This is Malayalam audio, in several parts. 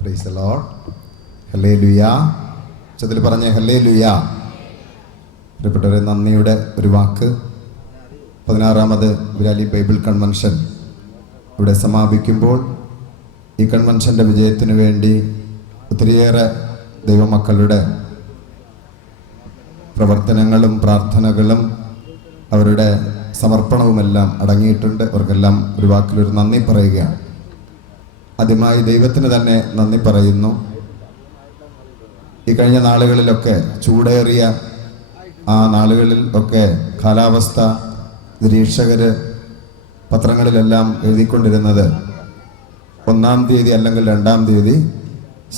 Praise the Lord. ഹല്ലേലൂയ. ചതിൽ പറഞ്ഞ ഹല്ലേലൂയ. പ്രിയപ്പെട്ടവരെ, നന്ദിയുടെ ഒരു വാക്ക്. 16ാമത് വിരാലി ബൈബിൾ കൺവെൻഷൻ ഇവിടെ സമാപിക്കുമ്പോൾ ഈ കൺവെൻഷൻ്റെ വിജയത്തിന് വേണ്ടി ഒത്തിരിയേറെ ദൈവമക്കളുടെ പ്രവർത്തനങ്ങളും പ്രാർത്ഥനകളും അവരുടെ സമർപ്പണവുമെല്ലാം അടങ്ങിയിട്ടുണ്ട്. അവർക്കെല്ലാം ഒരു വാക്കിലൊരു നന്ദി പറയുകയാണ്. ആദ്യമായി ദൈവത്തിന് തന്നെ നന്ദി പറയുന്നു. ഈ കഴിഞ്ഞ നാളുകളിലൊക്കെ, ചൂടേറിയ ആ നാളുകളിൽ ഒക്കെ കാലാവസ്ഥ നിരീക്ഷകർ പത്രങ്ങളിലെല്ലാം എഴുതിക്കൊണ്ടിരുന്നത് 1-ാം തീയതി അല്ലെങ്കിൽ 2-ാം തീയതി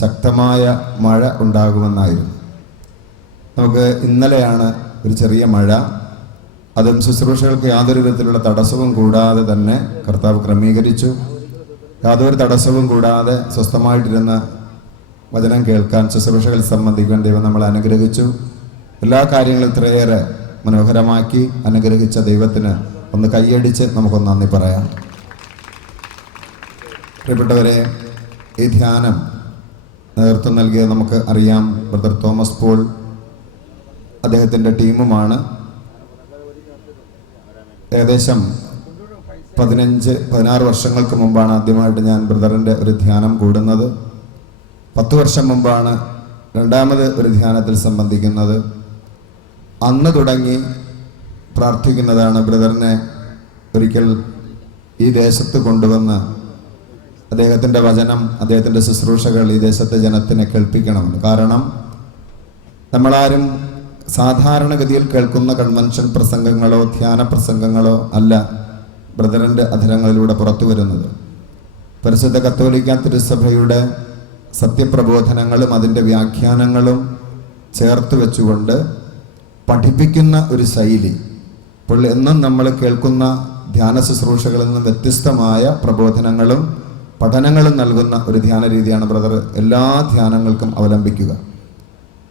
ശക്തമായ മഴ ഉണ്ടാകുമെന്നായിരുന്നു. നമുക്ക് ഇന്നലെയാണ് ഒരു ചെറിയ മഴ. അതും ശുശ്രൂഷകൾക്ക് യാതൊരു വിധത്തിലുള്ള തടസ്സവും കൂടാതെ തന്നെ കർത്താവ് ക്രമീകരിച്ചു. യാതൊരു തടസ്സവും കൂടാതെ സ്വസ്ഥമായിട്ടിരുന്ന് വചനം കേൾക്കാൻ, ശുശ്രൂഷകൾ സംബന്ധിക്കാൻ ദൈവം നമ്മളെ അനുഗ്രഹിച്ചു. എല്ലാ കാര്യങ്ങളും ഇത്രയേറെ മനോഹരമാക്കി അനുഗ്രഹിച്ച ദൈവത്തിന് ഒന്ന് കൈയടിച്ച് നമുക്കൊന്ന് നന്ദി പറയാം. പ്രിയപ്പെട്ടവരെ, ഈ ധ്യാനം നേതൃത്വം നൽകിയത് നമുക്ക് അറിയാം. ബ്രദർ തോമസ് പോൾ അദ്ദേഹത്തിൻ്റെ ടീമുമാണ്. ഏകദേശം 15-16 വർഷങ്ങൾക്ക് മുമ്പാണ് ആദ്യമായിട്ട് ഞാൻ ബ്രദറിൻ്റെ ഒരു ധ്യാനം കൂടുന്നത്. 10 വർഷം മുമ്പാണ് രണ്ടാമത് ഒരു ധ്യാനത്തിൽ സംബന്ധിക്കുന്നത്. അന്ന് തുടങ്ങി പ്രാർത്ഥിക്കുന്നതാണ് ബ്രദറിനെ ഒരിക്കൽ ഈ ദേശത്ത് കൊണ്ടുവന്ന് അദ്ദേഹത്തിൻ്റെ വചനം, അദ്ദേഹത്തിൻ്റെ ശുശ്രൂഷകൾ ഈ ദേശത്തെ ജനത്തിനെ കേൾപ്പിക്കണമെന്ന്. കാരണം നമ്മളാരും സാധാരണഗതിയിൽ കേൾക്കുന്ന കൺവെൻഷൻ പ്രസംഗങ്ങളോ ധ്യാന പ്രസംഗങ്ങളോ അല്ല ബ്രദറിൻ്റെ അധരങ്ങളിലൂടെ പുറത്തു വരുന്നത്. പരിശുദ്ധ കത്തോലിക്ക തിരുസഭയുടെ സത്യപ്രബോധനങ്ങളും അതിൻ്റെ വ്യാഖ്യാനങ്ങളും ചേർത്ത് വെച്ചുകൊണ്ട് പഠിപ്പിക്കുന്ന ഒരു ശൈലി. അപ്പോൾ എന്നും നമ്മൾ കേൾക്കുന്ന ധ്യാന ശുശ്രൂഷകളിൽ നിന്നും വ്യത്യസ്തമായ പ്രബോധനങ്ങളും പഠനങ്ങളും നൽകുന്ന ഒരു ധ്യാന രീതിയാണ് ബ്രദർ എല്ലാ ധ്യാനങ്ങൾക്കും അവലംബിക്കുക.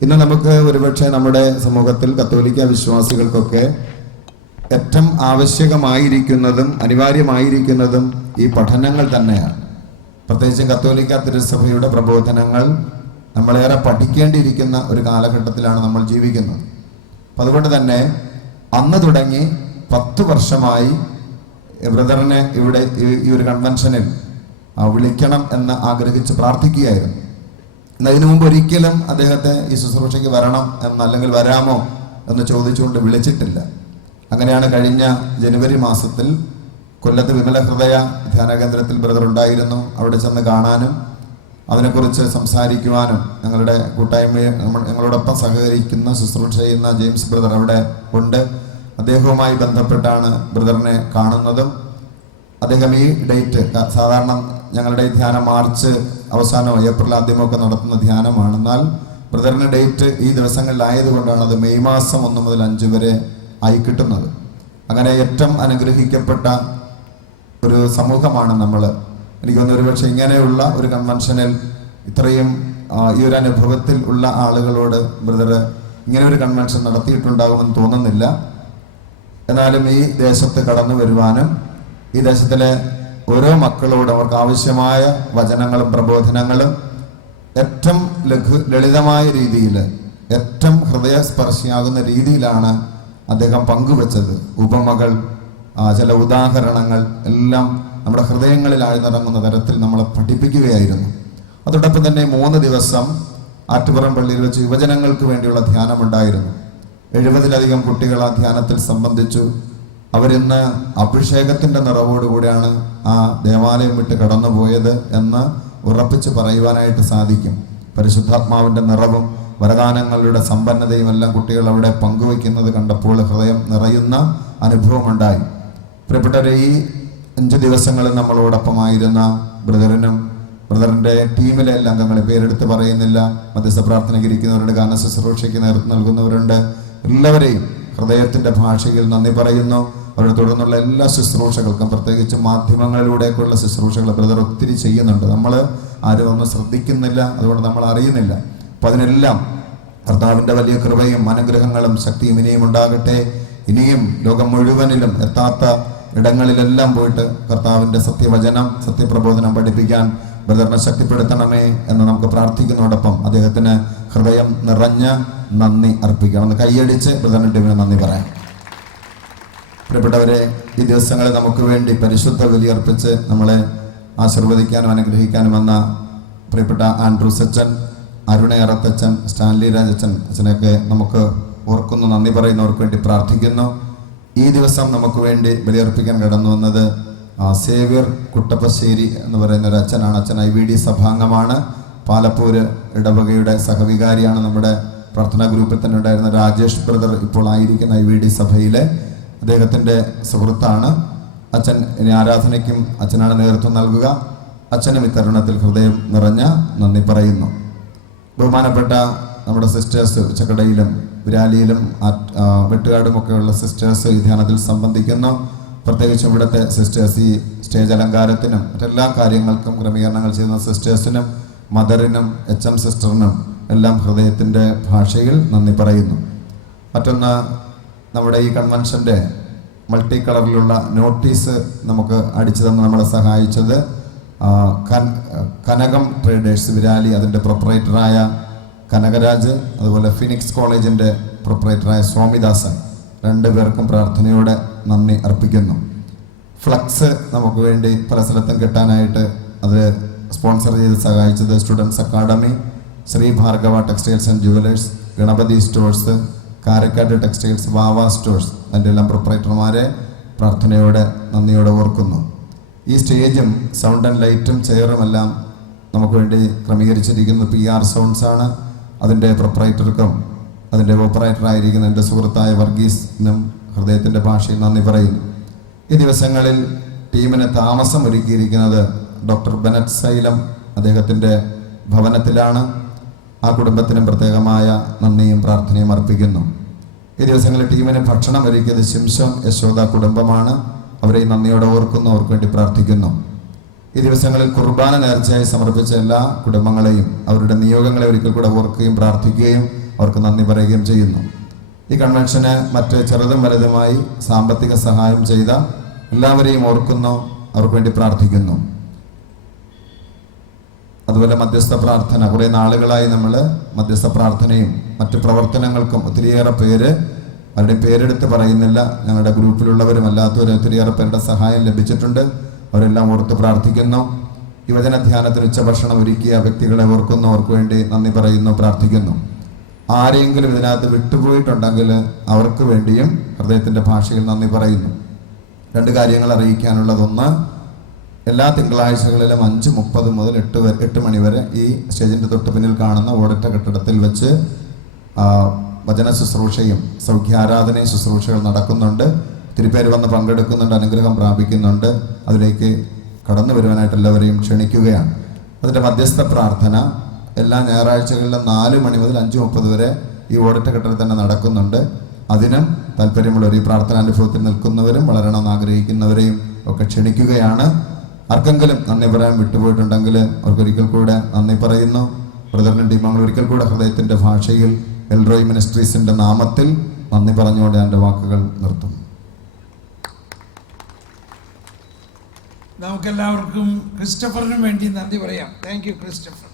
ഇന്ന് നമുക്ക് ഒരുപക്ഷെ നമ്മുടെ സമൂഹത്തിൽ കത്തോലിക്ക വിശ്വാസികൾക്കൊക്കെ ഏറ്റവും ആവശ്യകമായിരിക്കുന്നതും അനിവാര്യമായിരിക്കുന്നതും ഈ പഠനങ്ങൾ തന്നെയാണ്. പ്രത്യേകിച്ചും കത്തോലിക്ക തിരുസഭയുടെ പ്രബോധനങ്ങൾ നമ്മളേറെ പഠിക്കേണ്ടിയിരിക്കുന്ന ഒരു കാലഘട്ടത്തിലാണ് നമ്മൾ ജീവിക്കുന്നത്. അപ്പം അതുകൊണ്ട് തന്നെ അന്ന് തുടങ്ങി 10 വർഷമായി ബ്രദറിനെ ഇവിടെ ഈ ഒരു കൺവെൻഷനിൽ വിളിക്കണം എന്ന് ആഗ്രഹിച്ച് പ്രാർത്ഥിക്കുകയായിരുന്നു. അതിനു മുമ്പ് ഒരിക്കലും അദ്ദേഹത്തെ ഈ ശുശ്രൂഷയ്ക്ക് വരണം അല്ലെങ്കിൽ വരാമോ എന്ന് ചോദിച്ചുകൊണ്ട് വിളിച്ചിട്ടില്ല. അങ്ങനെയാണ് കഴിഞ്ഞ ജനുവരി മാസത്തിൽ കൊല്ലത്ത് വിമല ഹൃദയ ധ്യാന കേന്ദ്രത്തിൽ ബ്രദർ ഉണ്ടായിരുന്നു. അവിടെ ചെന്ന് കാണാനും അതിനെക്കുറിച്ച് സംസാരിക്കുവാനും ഞങ്ങളുടെ കൂട്ടായ്മയെ ഞങ്ങളോടൊപ്പം സഹകരിക്കുന്ന ശുശ്രൂഷ ചെയ്യുന്ന ജെയിംസ് ബ്രദർ അവിടെ ഉണ്ട്. അദ്ദേഹവുമായി ബന്ധപ്പെട്ടാണ് ബ്രദറിനെ കാണുന്നതും. അദ്ദേഹം ഈ ഡേറ്റ്, സാധാരണ ഞങ്ങളുടെ ഈ ധ്യാനം മാർച്ച് അവസാനമോ ഏപ്രിൽ ആദ്യമൊക്കെ നടത്തുന്ന ധ്യാനമാണ്. എന്നാൽ ബ്രദറിൻ്റെ ഡേറ്റ് ഈ ദിവസങ്ങളിലായതുകൊണ്ടാണ് അത് മെയ് മാസം 1 മുതൽ 5 വരെ ആയി കിട്ടുന്നത്. അങ്ങനെ ഏറ്റവും അനുഗ്രഹിക്കപ്പെട്ട ഒരു സമൂഹമാണ് നമ്മൾ. എനിക്കൊന്ന് ഒരുപക്ഷെ ഇങ്ങനെയുള്ള ഒരു കൺവെൻഷനിൽ ഇത്രയും ഈ ഒരു അനുഭവത്തിൽ ഉള്ള ആളുകളോട് ബ്രദർ ഇങ്ങനെ ഒരു കൺവെൻഷൻ നടത്തിയിട്ടുണ്ടാകുമെന്ന് തോന്നുന്നില്ല. എന്നാലും ഈ ദേശത്ത് കടന്നു വരുവാനും ഈ ദേശത്തിലെ ഓരോ മക്കളോടും അവർക്ക് ആവശ്യമായ വചനങ്ങളും പ്രബോധനങ്ങളും ഏറ്റവും ലളിതമായ രീതിയിൽ, ഏറ്റവും ഹൃദയസ്പർശിയാകുന്ന രീതിയിലാണ് അദ്ദേഹം പങ്കുവച്ചത്. ഉപമകൾ, ചില ഉദാഹരണങ്ങൾ എല്ലാം നമ്മുടെ ഹൃദയങ്ങളിൽ ആഴ്ന്നിറങ്ങുന്ന തരത്തിൽ നമ്മളെ പഠിപ്പിക്കുകയായിരുന്നു. അതോടൊപ്പം തന്നെ 3 ദിവസം ആറ്റുപുറം പള്ളിയിൽ വെച്ച് യുവജനങ്ങൾക്ക് വേണ്ടിയുള്ള ധ്യാനമുണ്ടായിരുന്നു. 70-ലധികം കുട്ടികൾ ആ ധ്യാനത്തിൽ സംബന്ധിച്ചു. അവരിന്ന് അഭിഷേകത്തിൻ്റെ നിറവോടുകൂടിയാണ് ആ ദേവാലയം വിട്ട് കടന്നുപോയത് എന്ന് ഉറപ്പിച്ച് പറയുവാനായിട്ട് സാധിക്കും. പരിശുദ്ധാത്മാവിൻ്റെ നിറവും വരദാനങ്ങളുടെ സമ്പന്നതയും എല്ലാം കുട്ടികൾ അവിടെ പങ്കുവയ്ക്കുന്നത് കണ്ടപ്പോൾ ഹൃദയം നിറയുന്ന അനുഭവമുണ്ടായി. പ്രിയപ്പെട്ടവരെ, ഈ 5 ദിവസങ്ങളിൽ നമ്മളോടൊപ്പമായിരുന്ന ബ്രദറിനും ബ്രദറിൻ്റെ ടീമിലെ എല്ലാ അംഗങ്ങളെ പേരെടുത്ത് പറയുന്നില്ല. മധ്യസ്ഥ പ്രാർത്ഥനയ്ക്ക് ഇരിക്കുന്നവരുണ്ട്, ഗാന ശുശ്രൂഷയ്ക്ക് നേതൃത്വം നൽകുന്നവരുണ്ട്. എല്ലാവരെയും ഹൃദയത്തിൻ്റെ ഭാഷയിൽ നന്ദി പറയുന്നു. അവരുടെ തുടർന്നുള്ള എല്ലാ ശുശ്രൂഷകൾക്കും, പ്രത്യേകിച്ച് മാധ്യമങ്ങളിലൂടെയൊക്കെയുള്ള ശുശ്രൂഷകൾ ബ്രദർ ഒത്തിരി ചെയ്യുന്നുണ്ട്. നമ്മൾ ആരും ഒന്നും ശ്രദ്ധിക്കുന്നില്ല, അതുകൊണ്ട് നമ്മൾ അറിയുന്നില്ല. അപ്പം അതിനെല്ലാം കർത്താവിൻ്റെ വലിയ കൃപയും അനുഗ്രഹങ്ങളും ശക്തിയും ഇനിയും ഉണ്ടാകട്ടെ. ഇനിയും ലോകം മുഴുവനിലും എത്താത്ത ഇടങ്ങളിലെല്ലാം പോയിട്ട് കർത്താവിൻ്റെ സത്യവചനം, സത്യപ്രബോധനം പഠിപ്പിക്കാൻ ബ്രദറിനെ ശക്തിപ്പെടുത്തണമേ എന്ന് നമുക്ക് പ്രാർത്ഥിക്കുന്നതോടൊപ്പം അദ്ദേഹത്തിന് ഹൃദയം നിറഞ്ഞ നന്ദി അർപ്പിക്കണം. ഒന്ന് കൈയടിച്ച് ബ്രദറിന്റെ ടീമിന് നന്ദി പറയാം. പ്രിയപ്പെട്ടവരെ, ഈ ദിവസങ്ങളിൽ നമുക്ക് വേണ്ടി പരിശുദ്ധ ബലിയർപ്പിച്ച് നമ്മളെ ആശീർവദിക്കാനും അനുഗ്രഹിക്കാനും വന്ന പ്രിയപ്പെട്ട ആൻഡ്രൂസ് അച്ഛൻ, അരുണയറത്തച്ഛൻ, സ്റ്റാൻലി രാജച്ചൻ അച്ഛനൊക്കെ നമുക്ക് ഓർക്കുന്നു, നന്ദി പറയുന്നവർക്ക് വേണ്ടി പ്രാർത്ഥിക്കുന്നു. ഈ ദിവസം നമുക്ക് വേണ്ടി ബലിയർപ്പിക്കാൻ കടന്നു വന്നത് സേവ്യർ കുട്ടപ്പശ്ശേരി എന്ന് പറയുന്ന ഒരു അച്ഛനാണ്. അച്ഛൻ IVD സഭാംഗമാണ്. പാലപ്പൂര് ഇടവകയുടെ സഹവികാരിയാണ്. നമ്മുടെ പ്രാർത്ഥനാ ഗ്രൂപ്പിൽ തന്നെ ഉണ്ടായിരുന്ന രാജേഷ് ബ്രദർ ഇപ്പോൾ ആയിരിക്കുന്ന IVD സഭയിലെ അദ്ദേഹത്തിൻ്റെ സുഹൃത്താണ്. അച്ഛൻ ഇനി ആരാധനയ്ക്കും അച്ഛനാണ് നേതൃത്വം നൽകുക. അച്ഛനും ഇത്തരുണത്തിൽ ഹൃദയം നിറഞ്ഞ നന്ദി പറയുന്നു. ബഹുമാനപ്പെട്ട നമ്മുടെ സിസ്റ്റേഴ്സ് ഉച്ചക്കടയിലും വിരാലിയിലും വെട്ടുകാടും ഒക്കെയുള്ള സിസ്റ്റേഴ്സ് ഈ ധ്യാനത്തിൽ സംബന്ധിക്കുന്നു. പ്രത്യേകിച്ച് ഇവിടുത്തെ സിസ്റ്റേഴ്സ് ഈ സ്റ്റേജ് അലങ്കാരത്തിനും മറ്റെല്ലാ കാര്യങ്ങൾക്കും ക്രമീകരണങ്ങൾ ചെയ്യുന്ന സിസ്റ്റേഴ്സിനും മദറിനും HM സിസ്റ്ററിനും എല്ലാം ഹൃദയത്തിൻ്റെ ഭാഷയിൽ നന്ദി പറയുന്നു. മറ്റൊന്ന്, നമ്മുടെ ഈ കൺവെൻഷൻ്റെ മൾട്ടി കളറിലുള്ള നോട്ടീസ് നമുക്ക് അടിച്ചു തന്ന് നമ്മളെ സഹായിച്ചത് കനകം ട്രേഡേഴ്സ് വിരാലി, അതിൻ്റെ പ്രൊപ്പറേറ്ററായ കനകരാജ്, അതുപോലെ ഫിനിക്സ് കോളേജിൻ്റെ പ്രൊപ്പറേറ്ററായ സ്വാമിദാസൻ, രണ്ടുപേർക്കും പ്രാർത്ഥനയോടെ നന്ദി അർപ്പിക്കുന്നു. ഫ്ലക്സ് നമുക്ക് വേണ്ടി പല സ്ഥലത്തും കിട്ടാനായിട്ട് അത് സ്പോൺസർ ചെയ്ത് സഹായിച്ചത് students academy, Shri Bhargava textiles and jewellers, Ganapathi stores, Karakkad textiles, Vava stores, അതിൻ്റെ എല്ലാം പ്രൊപ്പറേറ്റർമാരെ പ്രാർത്ഥനയോടെ നന്ദിയോടെ ഓർക്കുന്നു. ഈ സ്റ്റേജും സൗണ്ട് ആൻഡ് ലൈറ്റും ചെയറും എല്ലാം നമുക്ക് വേണ്ടി ക്രമീകരിച്ചിരിക്കുന്നത് PR സൗണ്ട്സ് ആണ്. അതിൻ്റെ പ്രൊപ്പറേറ്റർക്കും അതിൻ്റെ ഓപ്പറേറ്ററായിരിക്കുന്ന എൻ്റെ സുഹൃത്തായ വർഗീസിനും ഹൃദയത്തിൻ്റെ ഭാഷയിൽ നന്ദി പറയുന്നു. ഈ ദിവസങ്ങളിൽ ടീമിന് താമസം ഒരുക്കിയിരിക്കുന്നത് ഡോക്ടർ ബെനറ്റ് സൈലം അദ്ദേഹത്തിൻ്റെ ഭവനത്തിലാണ്. ആ കുടുംബത്തിനും പ്രത്യേകമായ നന്ദിയും പ്രാർത്ഥനയും അർപ്പിക്കുന്നു. ഈ ദിവസങ്ങളിൽ ടീമിന് ഭക്ഷണം ഒരുക്കിയത് ശിംശോൻ യശോദ കുടുംബമാണ്. അവരെ നന്ദിയോടെ ഓർക്കുന്നു, അവർക്ക് വേണ്ടി പ്രാർത്ഥിക്കുന്നു. ഈ ദിവസങ്ങളിൽ കുർബാന നേർച്ചയായി സമർപ്പിച്ച എല്ലാ കുടുംബങ്ങളെയും അവരുടെ നിയോഗങ്ങളെ ഒരിക്കൽ കൂടെ ഓർക്കുകയും പ്രാർത്ഥിക്കുകയും അവർക്ക് നന്ദി പറയുകയും ചെയ്യുന്നു. ഈ കൺവെൻഷന് മറ്റ് ചെറുതും വലുതുമായി സാമ്പത്തിക സഹായം ചെയ്ത എല്ലാവരെയും ഓർക്കുന്നു, അവർക്ക് വേണ്ടി പ്രാർത്ഥിക്കുന്നു. അതുപോലെ മധ്യസ്ഥ പ്രാർത്ഥന, കുറേ നാളുകളായി നമ്മൾ മധ്യസ്ഥ പ്രാർത്ഥനയും മറ്റ് പ്രവർത്തനങ്ങൾക്കും ഒത്തിരിയേറെ പേര്, അവരുടെ പേരെടുത്ത് പറയുന്നില്ല, ഞങ്ങളുടെ ഗ്രൂപ്പിലുള്ളവരും അല്ലാത്തവരും ഒത്തിരിയേറെ പേരുടെ സഹായം ലഭിച്ചിട്ടുണ്ട്. അവരെല്ലാം ഓർത്ത് പ്രാർത്ഥിക്കുന്നു. യുവജന ധ്യാനത്തിന് ഉച്ചഭക്ഷണം ഒരുക്കിയ വ്യക്തികളെ ഓർക്കുന്നു, അവർക്ക് വേണ്ടി നന്ദി പറയുന്നു, പ്രാർത്ഥിക്കുന്നു. ആരെങ്കിലും ഇതിനകത്ത് വിട്ടുപോയിട്ടുണ്ടെങ്കിൽ അവർക്ക് വേണ്ടിയും ഹൃദയത്തിൻ്റെ ഭാഷയിൽ നന്ദി പറയുന്നു. രണ്ട് കാര്യങ്ങൾ അറിയിക്കാനുള്ളതൊന്ന്, എല്ലാ തിങ്കളാഴ്ചകളിലും 5:30 മുതൽ 8 മണി വരെ ഈ സ്റ്റേജിൻ്റെ തൊട്ട് പിന്നിൽ കാണുന്ന ഓടിട്ട കെട്ടിടത്തിൽ വെച്ച് വചന ശുശ്രൂഷയും സൗഖ്യാരാധനയും ശുശ്രൂഷകൾ നടക്കുന്നുണ്ട്. ഒത്തിരി പേര് വന്ന് പങ്കെടുക്കുന്നുണ്ട്, അനുഗ്രഹം പ്രാപിക്കുന്നുണ്ട്. അതിലേക്ക് കടന്നു വരുവാനായിട്ട് എല്ലാവരെയും ക്ഷണിക്കുകയാണ്. അതിൻ്റെ മധ്യസ്ഥ പ്രാർത്ഥന എല്ലാ ഞായറാഴ്ചകളിലും 4 മണി മുതൽ 5:30 വരെ ഈ ഓടിട്ട കെട്ടിടത്തിൽ തന്നെ നടക്കുന്നുണ്ട്. അതിനും താല്പര്യമുള്ളവർ, ഈ പ്രാർത്ഥനാനുഭവത്തിൽ നിൽക്കുന്നവരും വളരണമെന്ന് ആഗ്രഹിക്കുന്നവരെയും ഒക്കെ ക്ഷണിക്കുകയാണ്. ആർക്കെങ്കിലും നന്ദി പറയാൻ വിട്ടുപോയിട്ടുണ്ടെങ്കിൽ അവർക്കൊരിക്കൽ കൂടെ നന്ദി പറയുന്നു. ബ്രദറിൻ്റെ ടീമങ്ങൾ ഒരിക്കൽ കൂടെ ഹൃദയത്തിൻ്റെ ഭാഷയിൽ എൽറോയ് മിനിസ്ട്രീസിൻ്റെ നാമത്തിൽ നന്ദി പറഞ്ഞുകൊണ്ട് എൻ്റെ വാക്കുകൾ നിർത്തും. നമുക്കെല്ലാവർക്കും ക്രിസ്റ്റഫറിനും വേണ്ടി നന്ദി പറയാം. Thank you Christopher.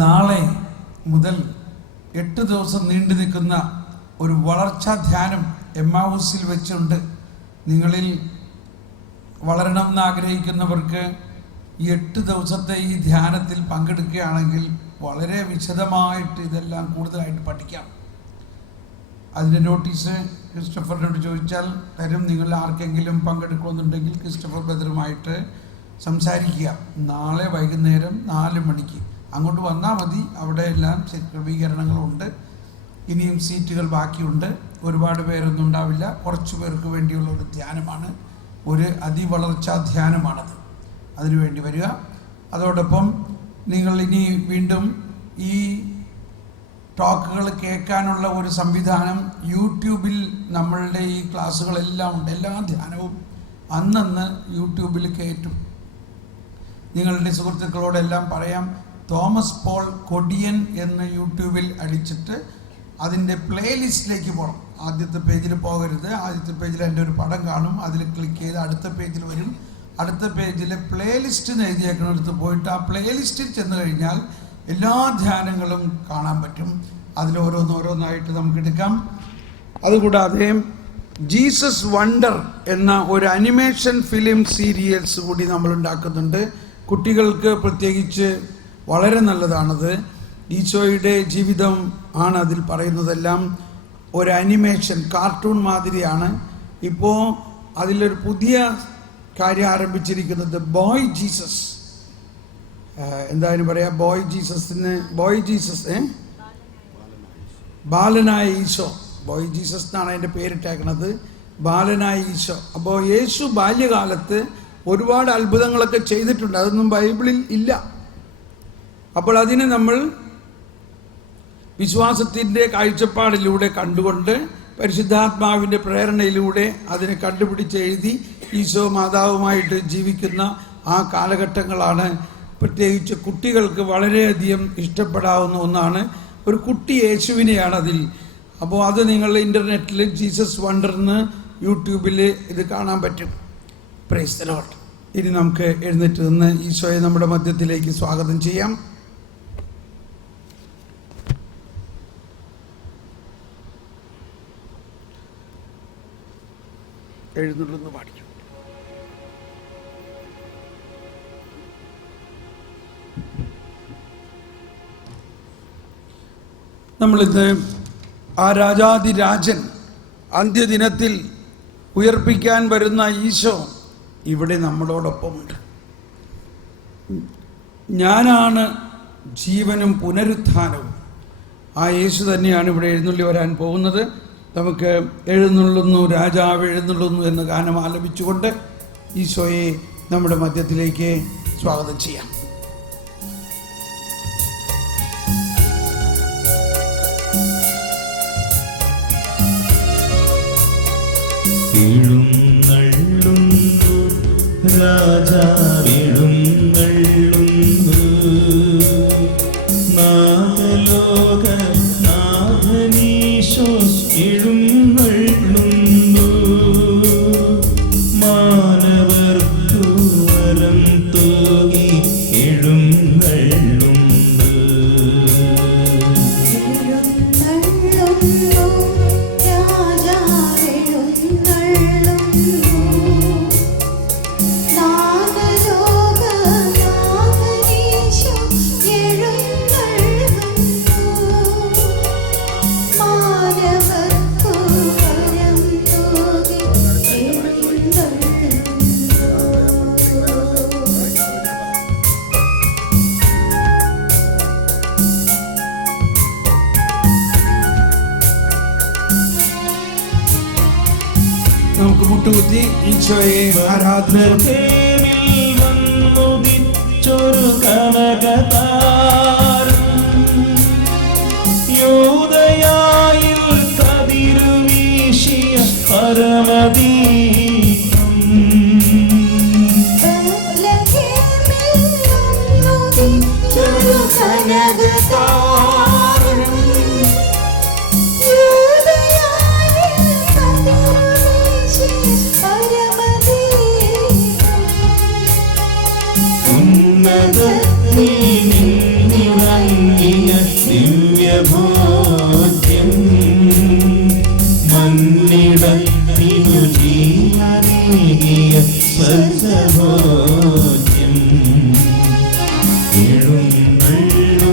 നാളെ മുതൽ 8 ദിവസം നീണ്ടു നിൽക്കുന്ന ഒരു വളർച്ചാ ധ്യാനം എമ്മാവൂസിൽ വെച്ചുണ്ട്. നിങ്ങളിൽ വളരണം എന്ന് ആഗ്രഹിക്കുന്നവർക്ക് ഈ 8 ദിവസത്തെ ഈ ധ്യാനത്തിൽ പങ്കെടുക്കുകയാണെങ്കിൽ വളരെ വിശദമായിട്ട് ഇതെല്ലാം കൂടുതലായിട്ട് പഠിക്കാം. അതിൻ്റെ നോട്ടീസ് ക്രിസ്റ്റഫറിനോട് ചോദിച്ചാൽ തരും. നിങ്ങൾ ആർക്കെങ്കിലും പങ്കെടുക്കുമെന്നുണ്ടെങ്കിൽ ക്രിസ്റ്റഫർ ബ്രദറുമായിട്ട് സംസാരിക്കുക. നാളെ വൈകുന്നേരം 4 മണിക്ക് അങ്ങോട്ട് വന്നാൽ മതി. അവിടെ എല്ലാം ക്രമീകരണങ്ങളുണ്ട്. ഇനിയും സീറ്റുകൾ ബാക്കിയുണ്ട്. ഒരുപാട് പേരൊന്നും ഉണ്ടാവില്ല. കുറച്ച് പേർക്ക് വേണ്ടിയുള്ള ഒരു ധ്യാനമാണ്, ഒരു അതിവളർച്ചാ ധ്യാനമാണത്. അതിനുവേണ്ടി വരിക. അതോടൊപ്പം നിങ്ങൾ ഇനി വീണ്ടും ഈ ടോക്കുകൾ കേൾക്കാനുള്ള ഒരു സംവിധാനം യൂട്യൂബിൽ നമ്മളുടെ ഈ ക്ലാസ്സുകളെല്ലാം ഉണ്ട്. എല്ലാ ധ്യാനവും അന്നന്ന് യൂട്യൂബിൽ കയറ്റും. നിങ്ങളുടെ സുഹൃത്തുക്കളോടെല്ലാം പറയാം, തോമസ് പോൾ കൊടിയൻ എന്ന് യൂട്യൂബിൽ അടിച്ചിട്ട് അതിൻ്റെ പ്ലേലിസ്റ്റിലേക്ക് പോകണം. ആദ്യത്തെ പേജിൽ പോകരുത്. ആദ്യത്തെ പേജിൽ എൻ്റെ ഒരു പടം കാണും. അതിൽ ക്ലിക്ക് ചെയ്ത് അടുത്ത പേജിൽ വരും. അടുത്ത പേജിൽ പ്ലേലിസ്റ്റ് എന്ന് എഴുതിയേക്കുന്നിടത്ത് പോയിട്ട് ആ പ്ലേലിസ്റ്റിൽ ചെന്ന് കഴിഞ്ഞാൽ എല്ലാ ധ്യാനങ്ങളും കാണാൻ പറ്റും. അതിലോരോന്നോരോന്നായിട്ട് നമുക്ക് എടുക്കാം. അതുകൂടാതെ ജീസസ് വണ്ടർ എന്ന ഒരു അനിമേഷൻ ഫിലിം സീരിയൽസ് കൂടി നമ്മൾ ഉണ്ടാക്കുന്നുണ്ട്. കുട്ടികൾക്ക് പ്രത്യേകിച്ച് വളരെ നല്ലതാണത്. ഈശോയുടെ ജീവിതം ആണ് അതിൽ പറയുന്നതെല്ലാം. ഒരു അനിമേഷൻ കാർട്ടൂൺ മാതിരിയാണ്. ഇപ്പോൾ അതിലൊരു പുതിയ കാര്യം ആരംഭിച്ചിരിക്കുന്നത് ബോയ് ജീസസ്. എന്തായാലും പറയാം, ബോയ് ജീസസ് ബാലനായ ഈശോ. ബോയ് ജീസസ് എന്നാണ് അതിൻ്റെ പേരിട്ടേക്കുന്നത്, ബാലനായ ഈശോ. അപ്പോൾ യേശു ബാല്യകാലത്ത് ഒരുപാട് അത്ഭുതങ്ങളൊക്കെ ചെയ്തിട്ടുണ്ട്, അതൊന്നും ബൈബിളിൽ ഇല്ല. അപ്പോൾ അതിനെ നമ്മൾ വിശ്വാസത്തിൻ്റെ കാഴ്ചപ്പാടിലൂടെ കണ്ടുകൊണ്ട് പരിശുദ്ധാത്മാവിൻ്റെ പ്രേരണയിലൂടെ അതിനെ കണ്ടുപിടിച്ച് എഴുതി ഈശോ മാതാവുമായിട്ട് ജീവിക്കുന്ന ആ കാലഘട്ടങ്ങളാണ്. പ്രത്യേകിച്ച് കുട്ടികൾക്ക് വളരെയധികം ഇഷ്ടപ്പെടാവുന്ന ഒന്നാണ്. ഒരു കുട്ടി യേശുവിനെയാണ് അതിൽ. അപ്പോൾ അത് നിങ്ങൾ ഇൻ്റർനെറ്റിൽ ജീസസ് വണ്ടർന്ന് യൂട്യൂബിൽ ഇത് കാണാൻ പറ്റും. Praise the Lord. ഇനി നമുക്ക് എഴുന്നേറ്റ് നിന്ന് ഈശോയെ നമ്മുടെ മധ്യത്തിലേക്ക് സ്വാഗതം ചെയ്യാം. എഴുന്നള്ളുന്നു പാടിക്കും. നമ്മളിന്ന് ആ രാജാതിരാജൻ അന്ത്യദിനത്തിൽ ഉയർപ്പിക്കാൻ വരുന്ന ഈശോ ഇവിടെ നമ്മളോടൊപ്പമുണ്ട്. ഞാനാണ് ജീവനും പുനരുത്ഥാനവും. ആ യേശു തന്നെയാണ് ഇവിടെ എഴുന്നള്ളി വരാൻ പോകുന്നത്. നമുക്ക് എഴുന്നള്ളുന്നു രാജാവ് എഴുന്നള്ളുന്നു എന്ന ഗാനം ആലപിച്ചുകൊണ്ട് ഈശോയെ നമ്മുടെ മധ്യത്തിലേക്ക് സ്വാഗതം ചെയ്യാം. എഴുന്നള്ളുന്നു രാജാവെഴുന്നള്ളുന്നു, നാഗലോകനാഥനീശോ എഴുന്നള്ളുന്നു, മാനവർക്കു വരം തൂകി എഴുന്നള്ളുന്നു. നമുക്ക് മുട്ടുകുത്തി ഈശോയെ ആരാധന. വന്നുദിച്ചൊരു കനകതാരം, യൂദയായിൽ കതിരുവീശിയ പരമദീപം, ഉന്നതത്തിനിറങ്ങിയ ദിവ്യഭോജ്യം, മന്നിടത്തിനു ജീവനേകിയ സത്സഭോജ്യം. എഴുന്നള്ളുന്നു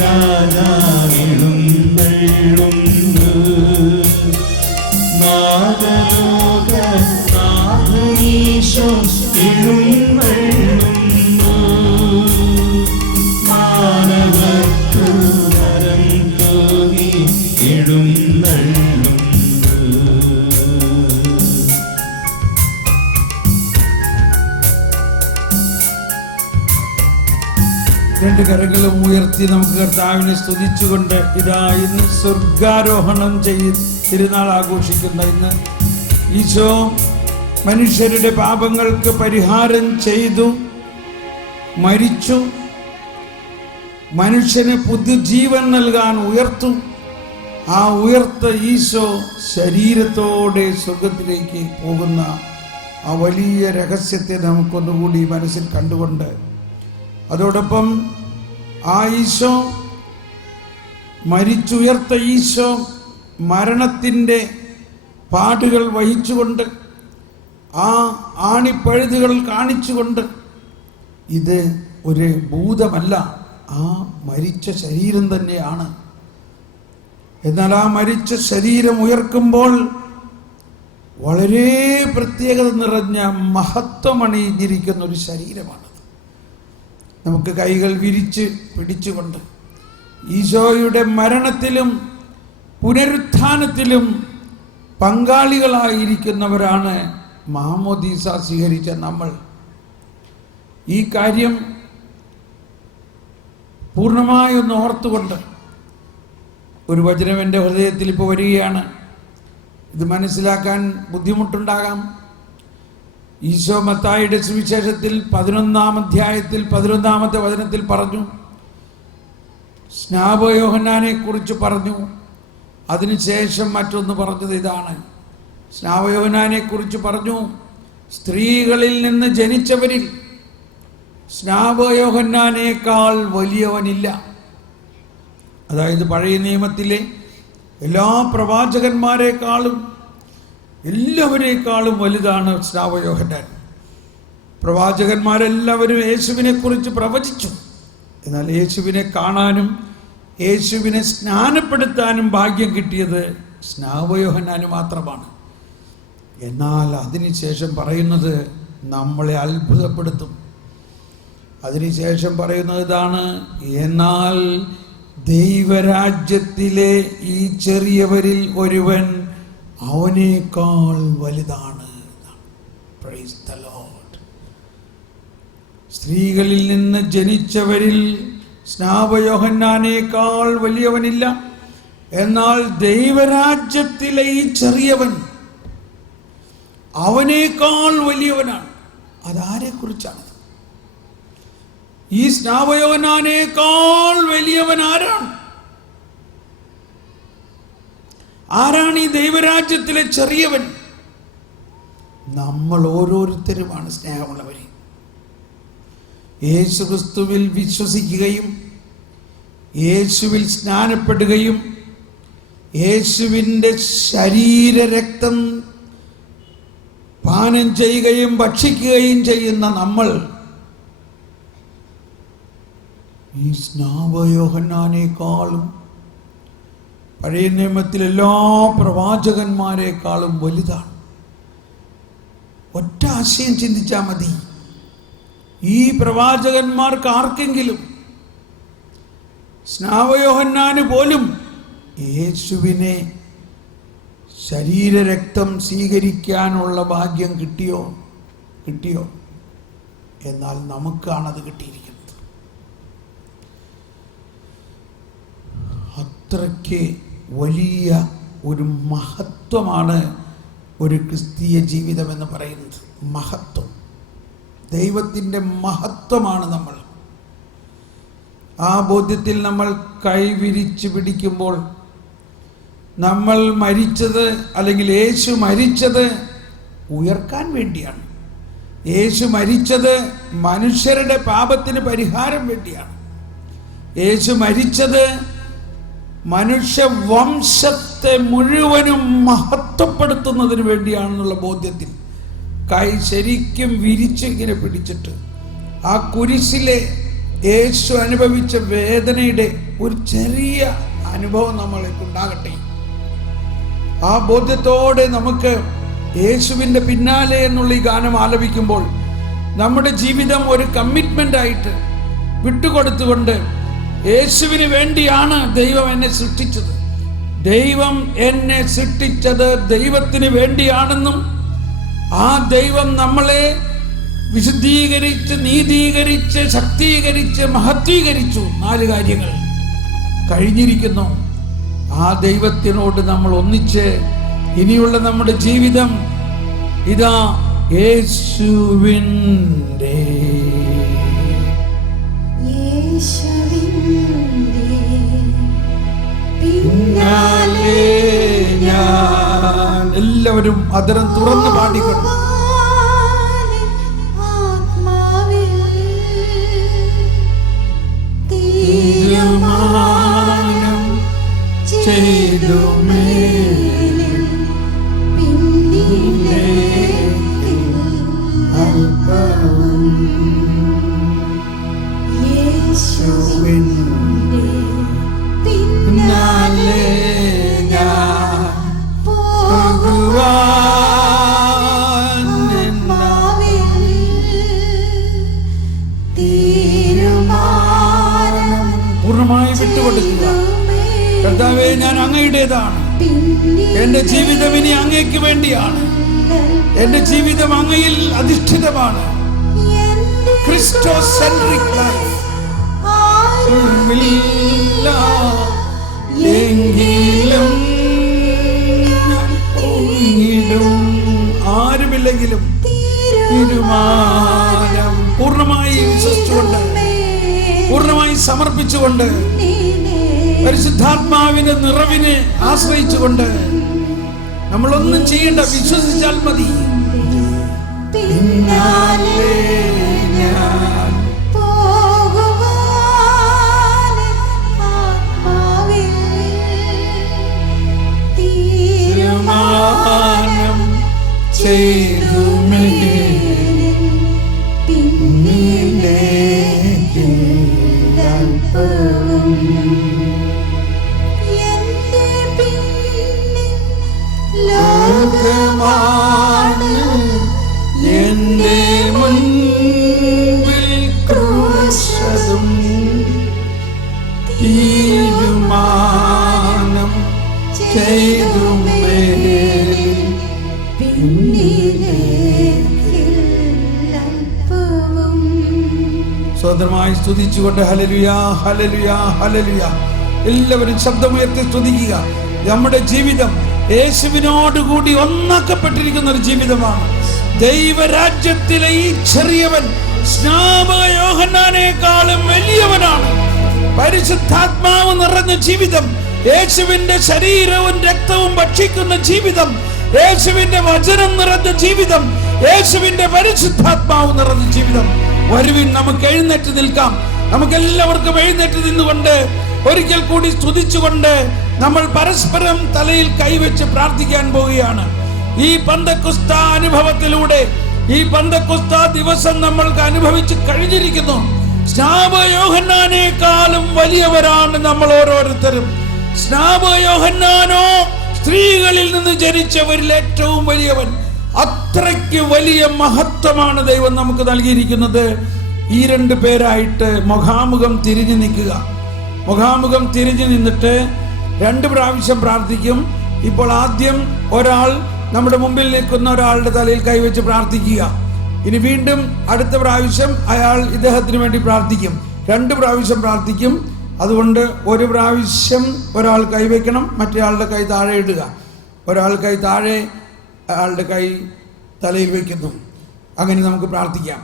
രാജാവെഴുന്നള്ളുന്നു, നാഗലോകനാഥനീശോ എഴുന്നള്ളുന്നു, മാനവർക്കു വരം തൂകി എഴുന്നള്ളുന്നു. രണ്ട് കരങ്ങളും ഉയർത്തി നമുക്ക് കർത്താവിനെ സ്തുതിച്ചുകൊണ്ട് ഇതാ ഇന്ന് സ്വർഗാരോഹണം തിരുനാൾ ആഘോഷിക്കുന്ന ഇന്ന് ഈശോ മനുഷ്യരുടെ പാപങ്ങൾക്ക് പരിഹാരം ചെയ്തു മരിച്ചു, മനുഷ്യന് പുതുജീവൻ നൽകാൻ ഉയർത്തു. ആ ഉയർത്ത ഈശോ ശരീരത്തോടെ സ്വർഗത്തിലേക്ക് പോകുന്ന ആ വലിയ രഹസ്യത്തെ നമുക്കൊന്നുകൂടി മനസ്സിൽ കണ്ടുകൊണ്ട്, അതോടൊപ്പം ആ ഈശോ, മരിച്ചുയർത്ത ഈശോ മരണത്തിൻ്റെ പാടുകൾ വഹിച്ചുകൊണ്ട്, ആ ആണിപ്പഴുതുകൾ കാണിച്ചുകൊണ്ട്, ഇത് ഒരു ഭൂതമല്ല, ആ മരിച്ച ശരീരം തന്നെയാണ്. എന്നാൽ ആ മരിച്ച ശരീരം ഉയർക്കുമ്പോൾ വളരെ പ്രത്യേകത നിറഞ്ഞ മഹത്വമണിഞ്ഞിരിക്കുന്ന ഒരു ശരീരമാണത്. നമുക്ക് കൈകൾ വിരിച്ച് പിടിച്ചുകൊണ്ട് ഈശോയുടെ മരണത്തിലും പുനരുത്ഥാനത്തിലും പങ്കാളികളായിരിക്കുന്നവരാണ് മാമോദീസ സ്വീകരിച്ച നമ്മൾ. ഈ കാര്യം പൂർണ്ണമായൊന്ന് ഓർത്തുകൊണ്ട്, ഒരു വചനം എൻ്റെ ഹൃദയത്തിൽ ഇപ്പോൾ വരികയാണ്. ഇത് മനസ്സിലാക്കാൻ ബുദ്ധിമുട്ടുണ്ടാകാം. ഈശോ മത്തായിയുടെ സുവിശേഷത്തിൽ 11-ാം അധ്യായത്തിൽ 11-ാമത്തെ വചനത്തിൽ പറഞ്ഞു, സ്നാപയോഹന്നാനെ കുറിച്ച് പറഞ്ഞു. അതിനുശേഷം മറ്റൊന്ന് പറഞ്ഞത് ഇതാണ്. സ്നാപയോഹന്നാനെ കുറിച്ച് പറഞ്ഞു, സ്ത്രീകളിൽ നിന്ന് ജനിച്ചവരിൽ സ്നാപയോഹന്നാനേക്കാൾ വലിയവനില്ല. അതായത് പഴയ നിയമത്തിലെ എല്ലാ പ്രവാചകന്മാരെക്കാളും എല്ലാവരേക്കാളും വലുതാണ് സ്നാപയോഹന്നാൻ. പ്രവാചകന്മാരെല്ലാവരും യേശുവിനെ കുറിച്ച് പ്രവചിച്ചു. എന്നാൽ യേശുവിനെ കാണാനും യേശുവിനെ സ്നാനപ്പെടുത്താനും ഭാഗ്യം കിട്ടിയത് സ്നാപയോഹന്നാന് മാത്രമാണ്. എന്നാൽ അതിനുശേഷം പറയുന്നത് നമ്മളെ അത്ഭുതപ്പെടുത്തും. അതിനുശേഷം പറയുന്നത് ഇതാണ്, എന്നാൽ ദൈവരാജ്യത്തിലെ ഈ ചെറിയവരിൽ ഒരുവൻ അവനേക്കാൾ വലുതാണ്. Praise the Lord. സ്ത്രീകളിൽ നിന്ന് ജനിച്ചവരിൽ സ്നാപയോഹന്നാനേക്കാൾ വലിയവനില്ല, എന്നാൽ ദൈവരാജ്യത്തിലെ ഈ ചെറിയവൻ അവനേക്കാൾ വലിയവനാണ്. അതാരെക്കുറിച്ചാണ്? ഈ സ്നാപയോഹന്നാനേക്കാൾ വലിയവൻ ആരാണ്? ആരാണ് ഈ ദൈവരാജ്യത്തിലെ ചെറിയവൻ? നമ്മൾ ഓരോരുത്തരുമാണ് സ്നേഹമുള്ളവരെ. യേശുക്രിസ്തുവിൽ വിശ്വസിക്കുകയും യേശുവിൽ സ്നാനപ്പെടുകയും യേശുവിൻ്റെ ശരീരരക്തം പാനം ചെയ്യുകയും ഭക്ഷിക്കുകയും ചെയ്യുന്ന നമ്മൾ ഈ സ്നാപയോഹന്നാനേക്കാളും പഴയ നിയമത്തിലെ എല്ലാ പ്രവാചകന്മാരെക്കാളും വലുതാണ്. ഒറ്റ ആശയം ചിന്തിച്ചാൽ മതി. ഈ പ്രവാചകന്മാർക്ക് ആർക്കെങ്കിലും, സ്നാപയോഹന്നാന് പോലും യേശുവിനെ ശരീരരക്തം സ്വീകരിക്കാനുള്ള ഭാഗ്യം കിട്ടിയോ? എന്നാൽ നമുക്കാണത് കിട്ടിയിരിക്കുന്നത്. അത്രയ്ക്ക് വലിയ ഒരു മഹത്വമാണ് ഒരു ക്രിസ്തീയ ജീവിതം എന്ന് പറയുന്നത്. മഹത്വം, ദൈവത്തിൻ്റെ മഹത്വമാണ് നമ്മൾ. ആ ബോധ്യത്തിൽ നമ്മൾ കൈവിരിച്ച് പിടിക്കുമ്പോൾ, നമ്മൾ മരിച്ചത്, അല്ലെങ്കിൽ യേശു മരിച്ചത് ഉയർക്കാൻ വേണ്ടിയാണ്. യേശു മരിച്ചത് മനുഷ്യരുടെ പാപത്തിന് പരിഹാരം വേണ്ടിയാണ്. യേശു മരിച്ചത് മനുഷ്യവംശത്തെ മുഴുവനും മഹത്വപ്പെടുത്തുന്നതിന് വേണ്ടിയാണെന്നുള്ള ബോധ്യത്തിൽ കൈ ശരിക്കും വിരിച്ച് ഇങ്ങനെ പിടിച്ചിട്ട് ആ കുരിശിലെ യേശു അനുഭവിച്ച വേദനയുടെ ഒരു ചെറിയ അനുഭവം നമ്മൾക്കുണ്ടാകട്ടെ. ആ ബോധ്യത്തോടെ നമുക്ക് യേശുവിൻ്റെ പിന്നാലെ എന്നുള്ള ഈ ഗാനം ആലപിക്കുമ്പോൾ നമ്മുടെ ജീവിതം ഒരു കമ്മിറ്റ്മെൻ്റ് ആയിട്ട് വിട്ടുകൊടുത്തുകൊണ്ട്, യേശുവിന് വേണ്ടിയാണ് ദൈവം എന്നെ സൃഷ്ടിച്ചത്, ദൈവം എന്നെ സൃഷ്ടിച്ചത് ദൈവത്തിന് വേണ്ടിയാണെന്നും ആ ദൈവം നമ്മളെ വിശുദ്ധീകരിച്ച്, നീതീകരിച്ച്, ശക്തീകരിച്ച്, മഹത്വീകരിച്ചു. 4 കാര്യങ്ങൾ കഴിഞ്ഞിരിക്കുന്നു. ആ ദൈവത്തിനോട് നമ്മൾ ഒന്നിച്ച് ഇനിയുള്ള നമ്മുടെ ജീവിതം ഇതാ യേശുവിൻ്റെ പിന്നാലെ ഞാൻ. എല്ലാവരും അതരം തുറന്ന് പാടിക്കൊണ്ട് യേശുവിന്റെ പിന്നാലെ ഞാൻ പോകുവാൻ ആത്മാവിൽ തീരുമാനം പൂർണ്ണമായി വിട്ടുകൊടുക്കുക. കർത്താവേ, ഞാൻ അങ്ങയുടേതാണ്. എന്റെ ജീവിതം ഇനി അങ്ങയ്ക്ക് വേണ്ടിയാണ്. എന്റെ ജീവിതം അങ്ങയിൽ അധിഷ്ഠിതമാണ്. ക്രിസ്റ്റോസ് സെൻട്രിക് ലൈഫ്. എങ്കിലും ആരുമില്ലെങ്കിലും തീരുമാനം പൂർണ്ണമായി വിശ്വസിച്ചുകൊണ്ട്, പൂർണ്ണമായി സമർപ്പിച്ചുകൊണ്ട്, പരിശുദ്ധാത്മാവിന്റെ നിറവിനെ ആശ്രയിച്ചുകൊണ്ട് നമ്മളൊന്നും ചെയ്യേണ്ട, വിശ്വസിച്ചാൽ മതി. പിന്നാലെ ഞാൻ പോകുവാൻ ആത്മാവിൽ തീരുമാനം ചെയ്തുമേ പിന്നിലേക്ക് ഞാൻ പോകും. എന്റെ പിന്നിൽ ലോകമാണ്, എന്റെ മുൻപിൽ ക്രൂശതും തീരുമാനം ചെയ്തുമേ പിന്നിലേക്ക് ഞാൻ പോകും. സ്വതന്ത്രമായി സ്തുതിച്ചുകൊണ്ട് ഹല്ലേലൂയ, ഹല്ലേലൂയ, ഹല്ലേലൂയ. എല്ലാവരും ശബ്ദമുയർത്തി സ്തുതിക്കുക. നമ്മുടെ ജീവിതം യേശുവിനോടുകൂടി ഒന്നാക്കപ്പെട്ടിരിക്കുന്ന ഒരു ജീവിതമാണ്. ദൈവരാജ്യത്തിലെ ഈ ചെറിയവൻ സ്നാപക യോഹന്നാനേക്കാളും വലിയവനാണ്. പരിശുദ്ധാത്മാവ് നിറഞ്ഞ ജീവിതം, യേശുവിന്റെ ശരീരവും രക്തവും ഭക്ഷിക്കുന്ന ജീവിതം, യേശുവിന്റെ വചനം നിറഞ്ഞ ജീവിതം, യേശുവിന്റെ പരിശുദ്ധാത്മാവ് നിറഞ്ഞ ജീവിതം. വരുവിൻ, നമുക്ക് എഴുന്നേറ്റ് നിൽക്കാം. നമുക്കെല്ലാവർക്കും എഴുന്നേറ്റ് നിന്നുകൊണ്ട് ഒരിക്കൽ കൂടി സ്തുതിച്ചുകൊണ്ട് നമ്മൾ പരസ്പരം തലയിൽ കൈവച്ച് പ്രാർത്ഥിക്കാൻ പോവുകയാണ്. ഈ പന്തക്കുസ്ത അനുഭവത്തിലൂടെ, ഈ പന്തക്കുസ്ത ദിവസം നമ്മൾക്ക് അനുഭവിച്ച് കഴിഞ്ഞിരിക്കുന്നു. സ്നാപക യോഹന്നാനേക്കാളും വലിയവരാണ് നമ്മൾ ഓരോരുത്തരും. സ്നാപക യോഹന്നാനോ സ്ത്രീകളിൽ നിന്ന് ജനിച്ചവരിൽ ഏറ്റവും വലിയവൻ. അത്രയ്ക്ക് വലിയ മഹത്വമാണ് ദൈവം നമുക്ക് നൽകിയിരിക്കുന്നത്. ഈ രണ്ട് പേരായിട്ട് മുഖാമുഖം തിരിഞ്ഞു നിൽക്കുക. മുഖാമുഖം തിരിഞ്ഞു നിന്നിട്ട് 2 പ്രാവശ്യം പ്രാർത്ഥിക്കും. ഇപ്പോൾ ആദ്യം ഒരാൾ നമ്മുടെ മുമ്പിൽ നിൽക്കുന്ന ഒരാളുടെ തലയിൽ കൈവച്ച് പ്രാർത്ഥിക്കുക. ഇനി വീണ്ടും അടുത്ത പ്രാവശ്യം അയാൾ ഇദ്ദേഹത്തിന് വേണ്ടി പ്രാർത്ഥിക്കും. 2 പ്രാവശ്യം പ്രാർത്ഥിക്കും. അതുകൊണ്ട് 1 പ്രാവശ്യം ഒരാൾ കൈവയ്ക്കണം, മറ്റേയാളുടെ കൈ താഴെ ഇടുക. ഒരാൾ കൈ താഴെ, അയാളുടെ കൈ തലയിൽ വയ്ക്കുന്നു. അങ്ങനെ നമുക്ക് പ്രാർത്ഥിക്കാം.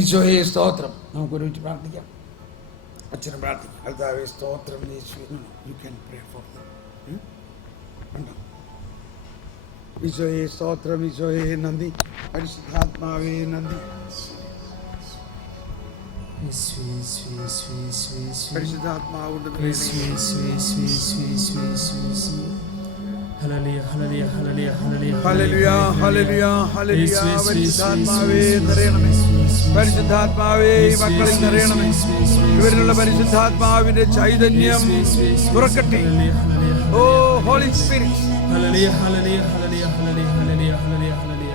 ഈശോയെ സ്തോത്രം. നമുക്ക് ഒരുമിച്ച് പ്രാർത്ഥിക്കാം. അച്ഛനെ പ്രാർത്ഥിക്കാം. കർത്താവേ സ്തോത്രം. You can pray for them. ഈശോയെ സ്തോത്രം. ഈശോയെ നന്ദി. പരിശുദ്ധാത്മാവേ നന്ദി. പരിശുദ്ധാത്മാവുണ്ട്. ഹല്ലേലൂയ, ഹല്ലേലൂയ, ഹല്ലേലൂയ. പരിശുദ്ധാത്മാവേ നിറയണമേ. പരിശുദ്ധാത്മാവേ ഈ മക്കളിൽ നിറയണമേ. ഇവരിലുള്ള പരിശുദ്ധാത്മാവിന്റെ ചൈതന്യം തുറക്കട്ടെ. Oh holy spirit. ഹല്ലേലൂയ, ഹല്ലേലൂയ, ഹല്ലേലൂയ, ഹല്ലേലൂയ, ഹല്ലേലൂയ, ഹല്ലേലൂയ, ഹല്ലേലൂയ.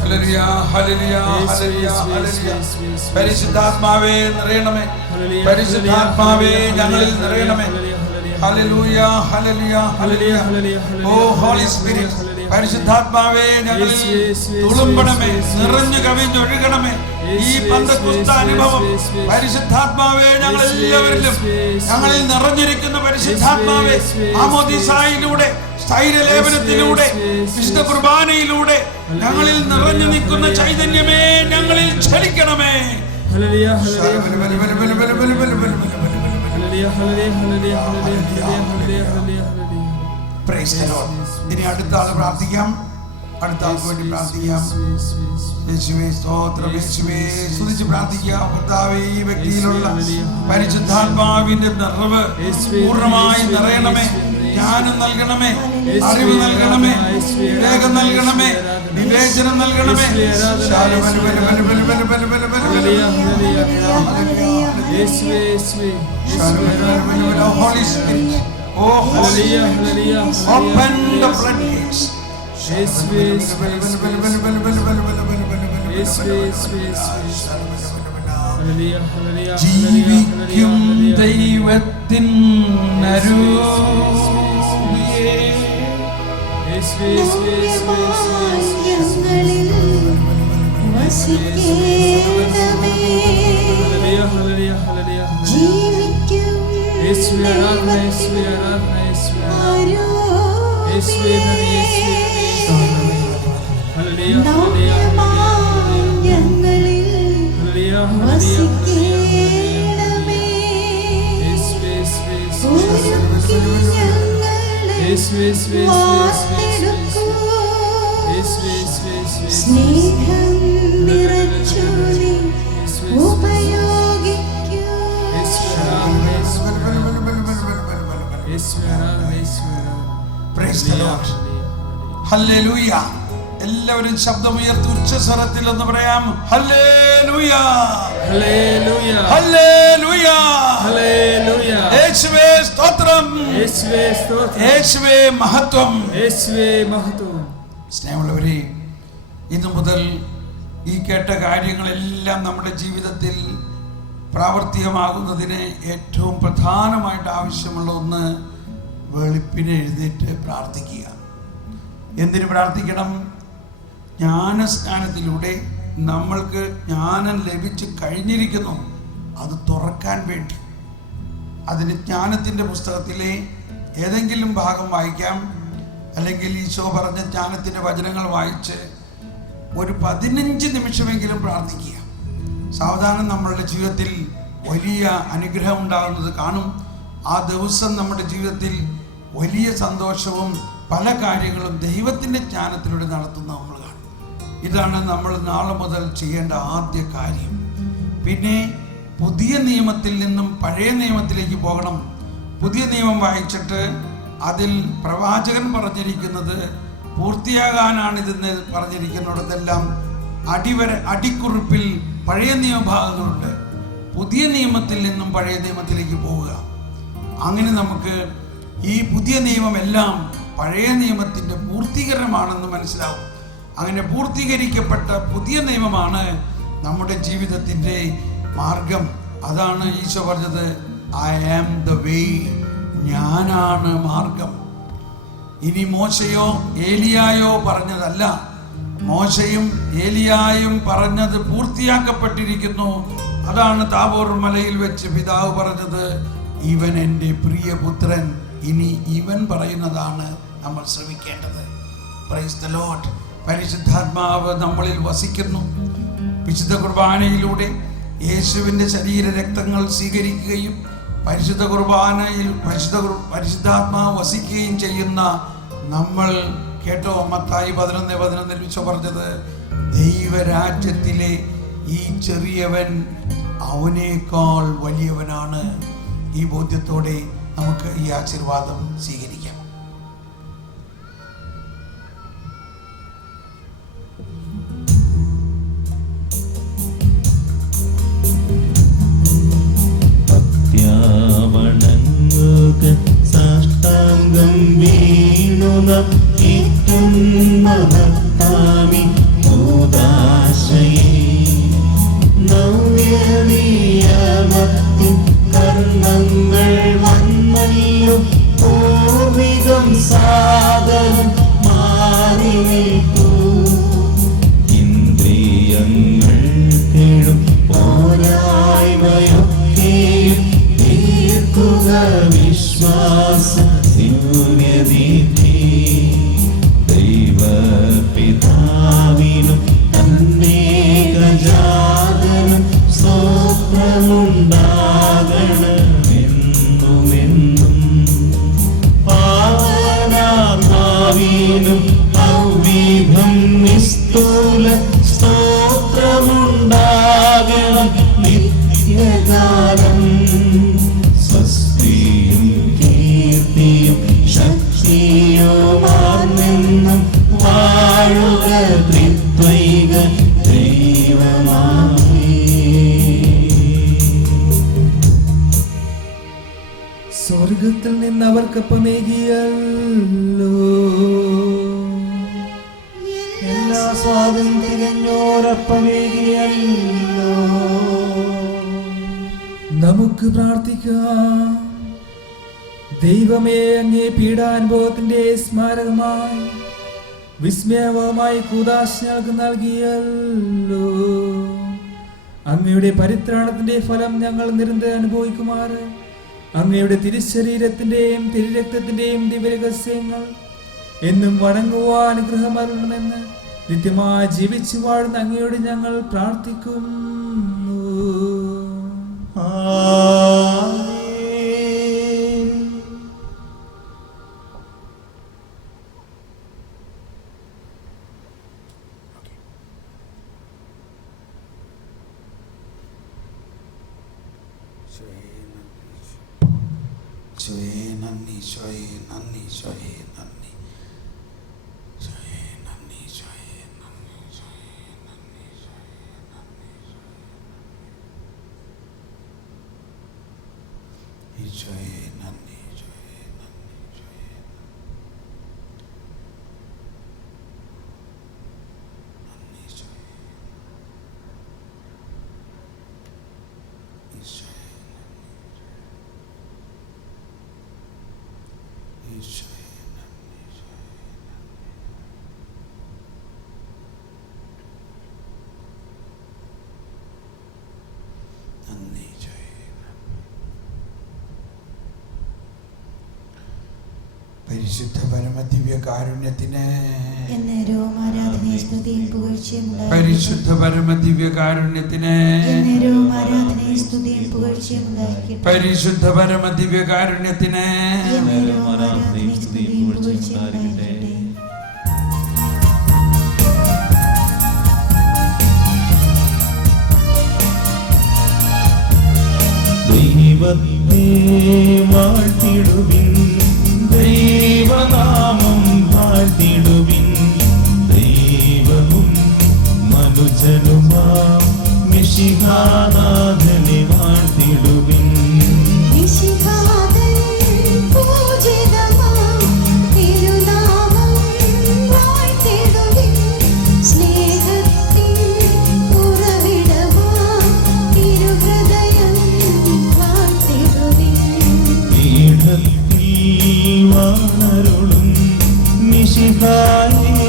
ഹല്ലേലൂയ, ഹല്ലേലൂയ, ഹല്ലേലൂയ, ഹല്ലേലൂയ. പരിശുദ്ധാത്മാവേ നിറയണമേ. പരിശുദ്ധാത്മാവേ ഞങ്ങളിൽ നിറയണമേ. ഹല്ലേലൂയ, ഹല്ലേലൂയ, ഹല്ലേലൂയ. ഓ ഹോളി സ്പിരിറ്റ്, പരിശുദ്ധാത്മാവേ ഞങ്ങളിൽ തുളുമ്പണമേ, നിറഞ്ഞു കവിഞ്ഞൊഴുകണമേ. ഈ പന്തക്കുസ്ത അനുഭവം പരിശുദ്ധാത്മാവേ ഞങ്ങളെല്ലാവരിലും, ഞങ്ങളിൽ നിറഞ്ഞിരിക്കുന്ന പരിശുദ്ധാത്മാവേ, ആമോദീസായിലൂടെ, സ്ഥൈര്യലേപനത്തിലൂടെ, വിശുദ്ധ കുർബാനയിലൂടെ ഞങ്ങളിൽ നിറഞ്ഞു നിൽക്കുന്ന ചൈതന്യമേ ഞങ്ങളിൽ ചലിക്കണമേ. ഇനി അടുത്ത ആള് പ്രാർത്ഥിക്കാം. അടുത്ത ആൾക്ക് വേണ്ടി പ്രാർത്ഥിക്കാം. യേശുവേ സ്തോത്രം. യേശുവേ സ്തുതിച്ച് പ്രാർത്ഥിക്കാം. കർത്താവേ ഈ വ്യക്തിയിലുള്ള പരിശുദ്ധാത്മാവിന്റെ നിറവ് പൂർണ്ണമായി നിറയണമേ. ജ്ഞാനം നൽകണമേ, അറിവ് നൽകണമേ, വിവേകം നൽകണമേ. വിവേചനം നൽകണമേ. Holy Spirit, oh Holy Spirit, open the floodgates. ജീവിക്കും ദൈവത്തിൻ അരൂപിയേ, ഞങ്ങളിൽ വസിക്കേണമേ. ജീവിക്കും ഞങ്ങളിൽ വസിക്കേണമേ. ഒരുക്കി ഞങ്ങളെ വാർത്തെടുക്കൂ. സ്നേഹം നിറച്ചു നീ ഉപയോഗിക്കൂ. Praise the Lord. Hallelujah. എല്ലാവരും ശബ്ദമുയർത്തി ഉച്ചസ്വരത്തിൽ എന്ന് പറയാം. ഹല്ലേലൂയ, ഹല്ലേലൂയ, ഹല്ലേലൂയ, ഹല്ലേലൂയ. യേശുവേ സ്തോത്രം, യേശുവേ സ്തോത്രം, യേശുവേ മഹത്വം, യേശുവേ മഹത്വം. സ്നേഹമുള്ളവരെ, ഇന്നു മുതൽ ഈ കേട്ട കാര്യങ്ങളെല്ലാം നമ്മുടെ ജീവിതത്തിൽ പ്രാവർത്തികമാകുന്നതിന് ഏറ്റവും പ്രധാനമായിട്ട് ആവശ്യമുള്ള ഒന്ന് വെളുപ്പിനെ എഴുന്നേറ്റ് പ്രാർത്ഥിക്കുക. എന്തിനു പ്രാർത്ഥിക്കണം? ജ്ഞാനസ്നാനത്തിലൂടെ നമ്മൾക്ക് ജ്ഞാനം ലഭിച്ചു കഴിഞ്ഞിരിക്കുന്നു, അത് തുറക്കാൻ വേണ്ടി. അതിന് ജ്ഞാനത്തിൻ്റെ പുസ്തകത്തിലെ ഏതെങ്കിലും ഭാഗം വായിക്കാം, അല്ലെങ്കിൽ ഈശോ പറഞ്ഞ ജ്ഞാനത്തിൻ്റെ വചനങ്ങൾ വായിച്ച് ഒരു 15 നിമിഷമെങ്കിലും പ്രാർത്ഥിക്കുക. സാവധാനം നമ്മളുടെ ജീവിതത്തിൽ വലിയ അനുഗ്രഹം ഉണ്ടാകുന്നത് കാണും. ആ ദിവസം നമ്മുടെ ജീവിതത്തിൽ വലിയ സന്തോഷവും പല കാര്യങ്ങളും ദൈവത്തിൻ്റെ ജ്ഞാനത്തിലൂടെ നടത്തുന്ന നമ്മൾ കാണും. ഇതാണ് നമ്മൾ നാളെ മുതൽ ചെയ്യേണ്ട ആദ്യ കാര്യം. പിന്നെ പുതിയ നിയമത്തിൽ നിന്നും പഴയ നിയമത്തിലേക്ക് പോകണം. പുതിയ നിയമം വായിച്ചിട്ട് അതിൽ പ്രവാചകൻ പറഞ്ഞിരിക്കുന്നത് പൂർത്തിയാകാനാണിതെന്ന് പറഞ്ഞിരിക്കുന്നിടത്തെല്ലാം അടിക്കുറിപ്പിൽ പഴയ നിയമഭാഗങ്ങളുണ്ട്. പുതിയ നിയമത്തിൽ നിന്നും പഴയ നിയമത്തിലേക്ക് പോവുക. അങ്ങനെ നമുക്ക് ഈ പുതിയ നിയമമെല്ലാം പഴയ നിയമത്തിൻ്റെ പൂർത്തീകരണമാണെന്ന് മനസ്സിലാവും. അങ്ങനെ പൂർത്തീകരിക്കപ്പെട്ട പുതിയ നിയമമാണ് നമ്മുടെ ജീവിതത്തിൻ്റെ മാർഗം. അതാണ് ഈശോ പറഞ്ഞത്, ഐ ആം ദ വേ, ഞാനാണ് മാർഗം. ഇനി മോശയോ ഏലിയായോ പറഞ്ഞതല്ല, മോശയും ഏലിയായും പറഞ്ഞത് പൂർത്തിയാക്കപ്പെട്ടിരിക്കുന്നു. അതാണ് താബോർ മലയിൽ വെച്ച് പിതാവ് പറഞ്ഞത്, ഇവൻ എൻ്റെ പ്രിയപുത്രൻ. ഇനി ഇവൻ പറയുന്നതാണ് നമ്മൾ ശ്രമിക്കേണ്ടത്. Praise the Lord. പരിശുദ്ധാത്മാവ് നമ്മളിൽ വസിക്കുന്നു. വിശുദ്ധ കുർബാനയിലൂടെ യേശുവിൻ്റെ ശരീര രക്തങ്ങൾ സ്വീകരിക്കുകയും പരിശുദ്ധ കുർബാനയിൽ പരിശുദ്ധാത്മാവ് വസിക്കുകയും ചെയ്യുന്ന നമ്മൾ കേട്ടോ, മത്തായി 11:11 ഈശോ പറഞ്ഞത്, ദൈവരാജ്യത്തിലെ ഈ ചെറിയവൻ അവനേക്കാൾ വലിയവനാണ്. ഈ ബോധ്യത്തോടെ നമുക്ക് ഈ ആശീർവാദം സ്വീകരിക്കാം. സാഷ്ടാംഗം വീണുക ഏറ്റവും മഹത്താമി മൂദാശയേ നവ്യനിയമത്തിൻ കർണങ്ങൾ വന്നല്ലോ പൂർവികം സാദരം മാറി നിൽക്കൂ. ഇന്ദ്രിയങ്ങൾ തേടും പോരായ്മയൊക്കെയും തീർക്കുക വിശ്വാസ ശൂന്യതീ ദൈവപിതാ സ്നേഹത്തിൽ നിന്ന് അവർക്കപ്പമേകിയല്ലോ. എല്ലാ സ്വാദും തികഞ്ഞോരപ്പമേകിയല്ലോ. നമുക്ക് പ്രാർത്ഥിക്കാം. ദൈവമേ, അങ്ങേ പീഡാനുഭവത്തിന്റെ സ്മാരകമായി വിസ്മയമായി കൂദാശ ഞങ്ങൾക്ക് നൽകിയല്ലോ. അങ്ങയുടെ പരിത്രാണത്തിന്റെ ഫലം ഞങ്ങൾ നിരന്തരം അനുഭവിക്കുമാറ് അങ്ങയുടെ തിരുശരീരത്തിന്റെയും തിരുരക്തത്തിന്റെയും ദിവ്യരഹസ്യങ്ങൾ എന്നും വണങ്ങുവാൻ അനുഗ്രഹം അരുളണമെന്ന് നിത്യമായി ജീവിച്ചു വാഴുന്ന അങ്ങയോട് ഞങ്ങൾ പ്രാർത്ഥിക്കുന്നു. ആമേൻ. പരിശുദ്ധ പരമദിവ്യ കാരുണ്യത്തിന് എന്നേരവും ആരാധനയും സ്തുതിയും പുകഴ്ചയും ഉണ്ടായിരിക്കട്ടെ. പരിശുദ്ധ പരമദിവ്യ കാരുണ്യത്തിന് എന്നേരവും ആരാധനയും സ്തുതിയും പുകഴ്ചയും ഉണ്ടായിരിക്കട്ടെ. പരിശുദ്ധ പരമദിവ്യ കാരുണ്യത്തിന് എന്നേരവും ആരാധനയും സ്തുതിയും പുകഴ്ചയും ഉണ്ടായിരിക്കട്ടെ. ദൈവത്തെ വാഴ്ത്തിടുവിൻ, ദൈവനാമം വാഴ്ത്തിടുവിൻ. ദൈവവും മനുജനുമാം മിശിഹാനാഥനെ വാഴ്ത്തിടുവിൻ. മിശിഹാതൻ പൂജിതമാം തിരുനാമം വാഴ്ത്തിടുവിൻ. സ്നേഹത്തിൻ ഉറവിടമാം തിരുഹൃദയം വാഴ്ത്തിടുവിൻ. പീഠത്തിൽ വാണരുളും മിശിഹായേ